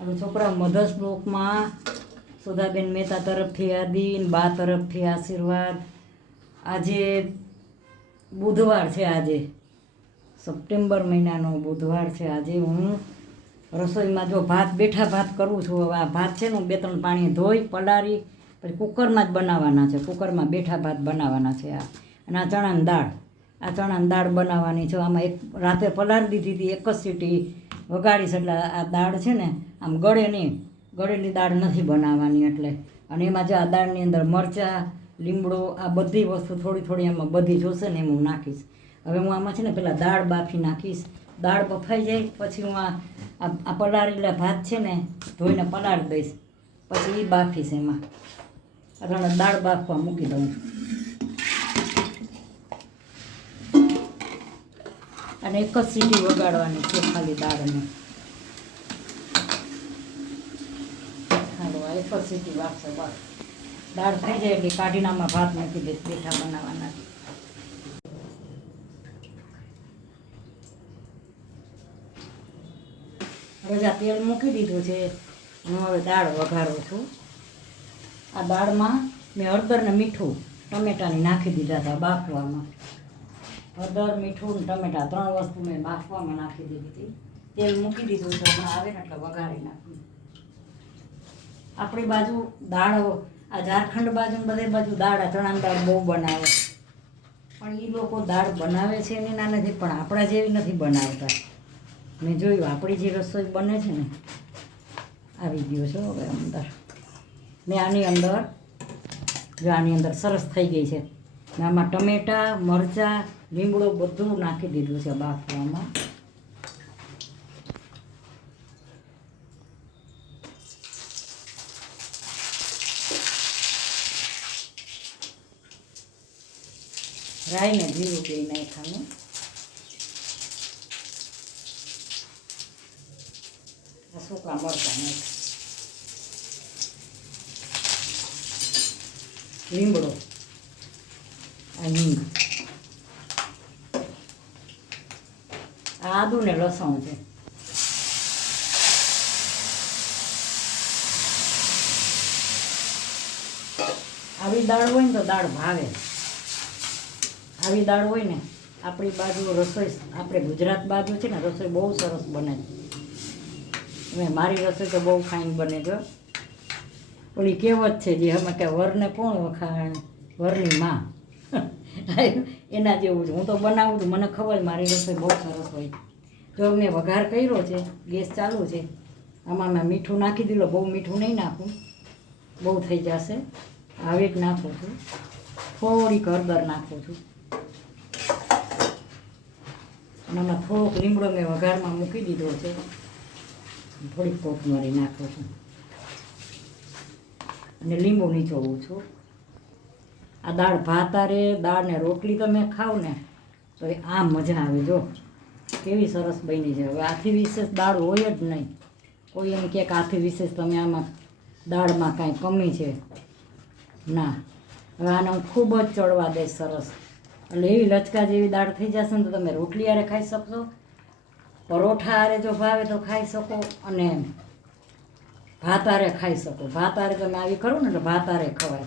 હવે છોકરા મધર્સ બ્લોકમાં સુધાબેન મહેતા તરફથી આદિન બા તરફથી આશીર્વાદ. આજે બુધવાર છે, આજે સપ્ટેમ્બર મહિનાનો બુધવાર છે. આજે હું રસોઈમાં જો બેઠા ભાત કરું છું. હવે આ ભાત છે ને હું 2-3 પાણી ધોઈ પલાળી પછી કુકરમાં જ બનાવવાના છે. કુકરમાં બેઠા ભાત બનાવવાના છે. અને આ ચણાની દાળ બનાવવાની છે. આમાં એક રાતે પલાળી દીધી હતી, એક જ સીટી વગાડીશ એટલે આ દાળ છે ને આમ ગળે નહીં, ગળેલી દાળ નથી બનાવવાની એટલે. અને એમાં જે આ દાળની અંદર મરચાં, લીમડો, આ બધી વસ્તુ થોડી થોડી આમાં બધી જોશે ને એમ હું નાખીશ. હવે હું આમાં છે ને પહેલાં દાળ બાફી નાખીશ. દાળ બફાઈ જાય પછી હું આ પલાળેલા ભાત છે ને ધોઈને પલાળી દઈશ, પછી એ બાફીશ. એમાં એટલે દાળ બાફવા મૂકી દઉં. અને એક જ સીટી વગાડવાની છે ખાલી દાળને. હાલો એક જ સીટી વાગશે બસ. દાળ થઈ જાય એટલે કાઢીને આમાં ભાત મૂકી દઈશ. બેઠા બનાવવાના. રજા તેલ મૂકી દીધું છે. હું હવે દાળ વઘારું છું. આ દાળમાં મેં હળદર ને મીઠું ટમેટાની નાખી દીધા હતા બાફવામાં. હળદર, મીઠું ને ટમેટા 3 વસ્તુ મેં બાફવામાં નાખી દીધી હતી. તેલ મૂકી દીધું છે. હમણાં આવે ને એટલે વઘારી નાખું. આપણી બાજુ દાળ, આ ઝારખંડ બાજુ બધે બાજુ દાળ, ચણાની દાળ બહુ બનાવે. પણ એ લોકો દાળ બનાવે છે એની ના નથી, પણ આપણા જેવી નથી બનાવતા. મેં જોયું આપણી જે રસોઈ બને છે ને આવી ગયો છે. હવે અંદર મેં આની અંદર સરસ થઈ ગઈ છે. મેં આમાં ટમેટાં, મરચાં, લીમડો બધું નાખી દીધું છે બાફવામાં. રાઈ ને જીરું બે નાખાનું. સૂકા મરચાં નાખ, લીમડો, આ હિંગ, આદુ ને લસણ છે. આવી દાળ હોય ને તો દાળ ભાવે. આવી દાળ હોય ને આપણી બાજુ રસોઈ, આપણે ગુજરાત બાજુ છે ને રસોઈ બહુ સરસ બને છે. મારી રસોઈ તો બહુ ફાઇન બને છે. ઓલી કહેવત છે જે અમે કે વરને કોણ વખાણ, વરની માં. એના જેવું છે. હું તો બનાવું છું, મને ખબર મારી રસોઈ બહુ સરસ હોય. જો મેં વઘાર કર્યો છે, ગેસ ચાલુ છે. આમાં મેં મીઠું નાખી દીધું. બહુ મીઠું નહીં નાખું, બહુ થઈ જશે. હવે જ નાખું છું. થોડીક હળદર નાખું છું. અને આમાં થોડોક લીમડો મેં વઘારમાં મૂકી દીધો છે. થોડીક કોથમરી નાખું છું અને લીંબુ નીચોવું છું. આ દાળ ભાતારે, દાળ ને રોટલી તમે ખાવ ને તો એ આમ મજા આવે. જો કેવી સરસ બની છે. હવે આથી વિશેષ દાળ હોય જ નહીં. કોઈ એમ કહે કે આથી વિશેષ તમે આમાં દાળમાં કાંઈ કમી છે, ના. હવે આને હું ખૂબ જ ચડવા દઈશ સરસ. એટલે એવી લચકા જેવી દાળ થઈ જશે ને તો તમે રોટલી હારે ખાઈ શકશો, પરોઠા હારે જો ભાવે તો ખાઈ શકો, અને ભાત હારે ખાઈ શકો. ભાત હારે તમે આવી કરો ને એટલે ભાત હારે ખવાય.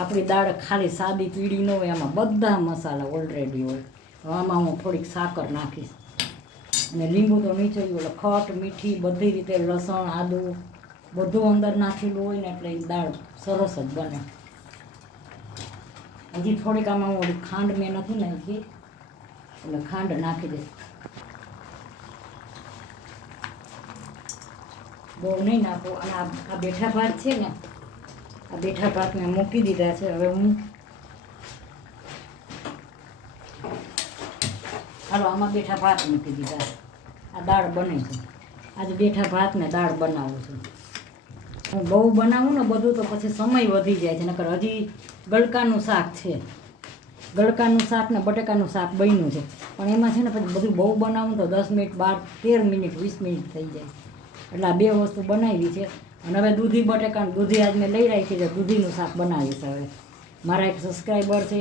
આપણી દાળ ખાલી સાદી પીળી ન હોય, આમાં બધા મસાલા ઓલરેડી હોય. હવે આમાં હું થોડીક સાકર નાખીશ અને લીંબુ તો નીચોયું એટલે ખટ મીઠી બધી રીતે, લસણ, આદુ બધું અંદર નાખેલું હોય ને એટલે એ દાળ સરસ જ બને. હજી થોડીક આમાં હું ખાંડ મેં નથી નાખી એટલે ખાંડ નાખી દઈશ. બહુ નહીં નાખો. અને આ બેઠા ભાત છે ને, આ બેઠા ભાત મેં મૂકી દીધા છે. હવે હું હાલો આમાં બેઠા ભાત મૂકી દીધા. આ દાળ બને છે. આજે બેઠા ભાત ને દાળ બનાવું છું. હું બહુ બનાવું ને બધું તો પછી સમય વધી જાય છે. નકર હજી ગળકાનું શાક છે. ગળકાનું શાક ને બટેકાનું શાક બન્યું છે, પણ એમાં છે ને પછી બધું બહુ બનાવું તો 10 મિનિટ, 12, 13 મિનિટ, 20 મિનિટ થઈ જાય. એટલે આ 2 વસ્તુ બનાવી છે. અને હવે દૂધી બટેકાનું દૂધી આજ મેં લઈ રાખી છે. દૂધીનું શાક બનાવીશ. હવે મારા એક સબસ્ક્રાઈબર છે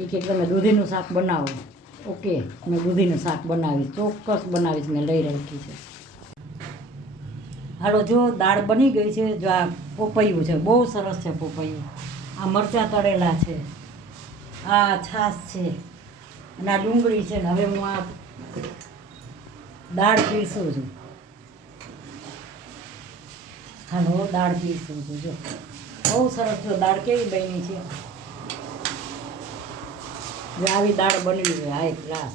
એ કે તમે દૂધીનું શાક બનાવો. ઓકે, મેં દૂધીનું શાક બનાવીશ, ચોક્કસ બનાવીશ. મેં લઈ રાખી છે. હાલો જો દાળ બની ગઈ છે. જો આ પોપૈયું છે, બહુ સરસ છે પોપૈયું. આ મરચાં તળેલા છે, આ છાશ છે અને આ ડુંગળી છે. ને હવે હું આ દાળ પીરસું છું. હાલો દાળ પીરસું છું. જો બહુ સરસ. જો દાળ કેવી બની છે. જો આવી દાળ બનવી છે હાઈ ક્લાસ.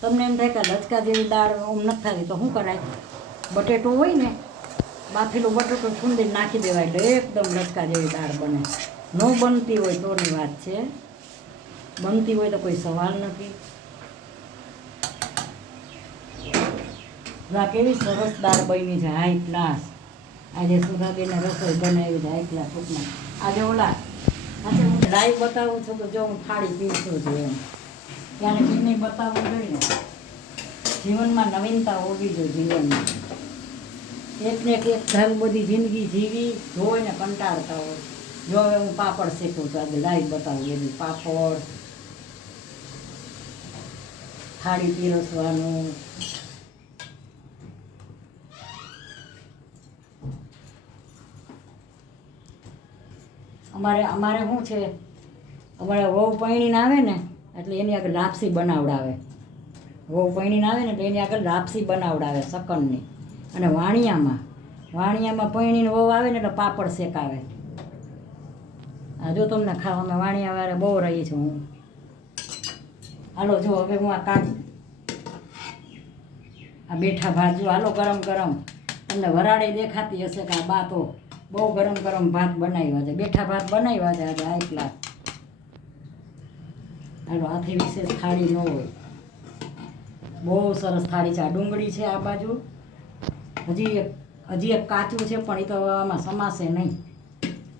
તમને એમ થાય કે લચકા જેવી દાળ આમ નથી થતી તો શું કરાય? બટેટું હોય ને, બાફેલું બટેટું છૂંદીને નાખી દેવાય એટલે એકદમ લચકા જેવી દાળ બને. ન બનતી હોય તોની વાત છે, બનતી હોય તો કોઈ સવાલ નથી. આ કેવી સરસ દાળ બની છે હાઈ ક્લાસ. આજે સુધાબેને રસોઈ બનાવી છે હાઈ ક્લાસ ટૂંકમાં. આજે ઓલા આજે હું લાઈવ બતાવું છું તો જો હું થાળી પીરસું છું એમ. ત્યારે બીને બતાવવું જોઈએ ને. જીવનમાં નવીનતા હોવી જોઈએ જીવનમાં. એકને એક ધારું બધી જિંદગી જીવી જોઈને કંટાળતા હોય. જો હવે હું પાપડ શેકું છું. આજે લાઈવ બતાવું એવી પાપડ, થાળી પીરસવાનું. અમારે શું છે, અમારે વહુ પૈણીને આવે ને એટલે એની આગળ લાપસી બનાવડાવે. વહુ પૈણીને આવે ને એટલે એની આગળ લાપસી બનાવડાવે સકનની. અને વાણિયામાં પૈણીને વહુ આવે ને એટલે પાપડ શેકાવે. આ જો તમને ખાવામાં વાણિયા વારે બહુ રહી છું હું. હાલો જો હવે હું આ બેઠા ભાત જો હાલો ગરમ ગરમ. તમને વરાળે દેખાતી હશે કે આ બા તો બહુ ગરમ ગરમ ભાત બનાવ્યા છે. બેઠા ભાત બનાવ્યા છે આજે હાઈ ક્લાસ. હાલો આથી વિશેષ થાળી ન હોય. બહુ સરસ થાળી છે. આ ડુંગળી છે આ બાજુ. હજી એક કાચું છે પણ એ તો આમાં સમાશે નહીં.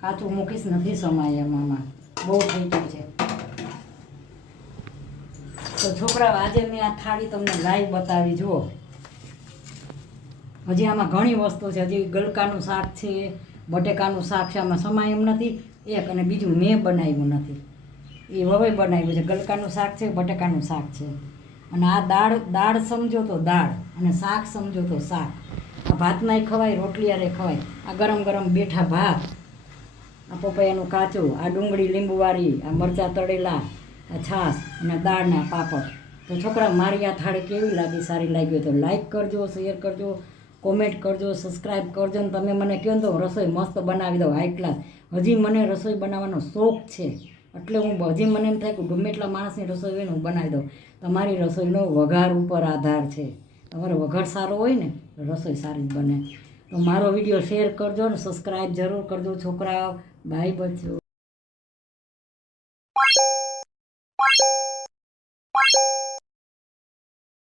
કાચું મૂકીશ નથી સમાય એમાં. બહુ થઈ ગયું છે. તો છોકરાઓ આજે મેં આ થાળી તમને લાઈવ બતાવી જુઓ. હજી આમાં ઘણી વસ્તુ છે. હજી ગલકાનું શાક છે, બટેકાનું શાક છે. આમાં સમાય એમ નથી. એક અને બીજું મેં બનાવ્યું નથી, એ હવે બનાવ્યું છે. ગલકાનું શાક છે, બટેકાનું શાક છે. અને આ દાળ સમજો તો દાળ, અને શાક સમજો તો શાક. આ ભાતમાંય ખવાય, રોટલી હારે ખવાય. આ ગરમ ગરમ બેઠા ભાત, આ પપૈયાનું કાચું, આ ડુંગળી લીંબુવાળી, આ મરચાં તળેલા, આ છાશ અને દાળના પાપડ. તો છોકરા મારી આ થાળી કેવી લાગી? સારી લાગી હોય તો લાઈક કરજો, શેર કરજો, કોમેન્ટ કરજો, સબસ્ક્રાઈબ કરજો. ને તમે મને કહો ને તો રસોઈ મસ્ત બનાવી દઉં હાઈ ક્લાસ. હજી મને રસોઈ બનાવવાનો શોખ છે એટલે હું હજી મને એમ થાય કે ગમે એટલા માણસની રસોઈ હોય ને હું બનાવી દઉં. તમારી રસોઈનો વઘાર ઉપર આધાર છે. તમારો વઘાર સારો હોય ને રસોઈ સારી જ બને. તો મારો વિડીયો શેર કરજો ને સબસ્ક્રાઈબ જરૂર કરજો છોકરાઓ. બાય બચ્ચો.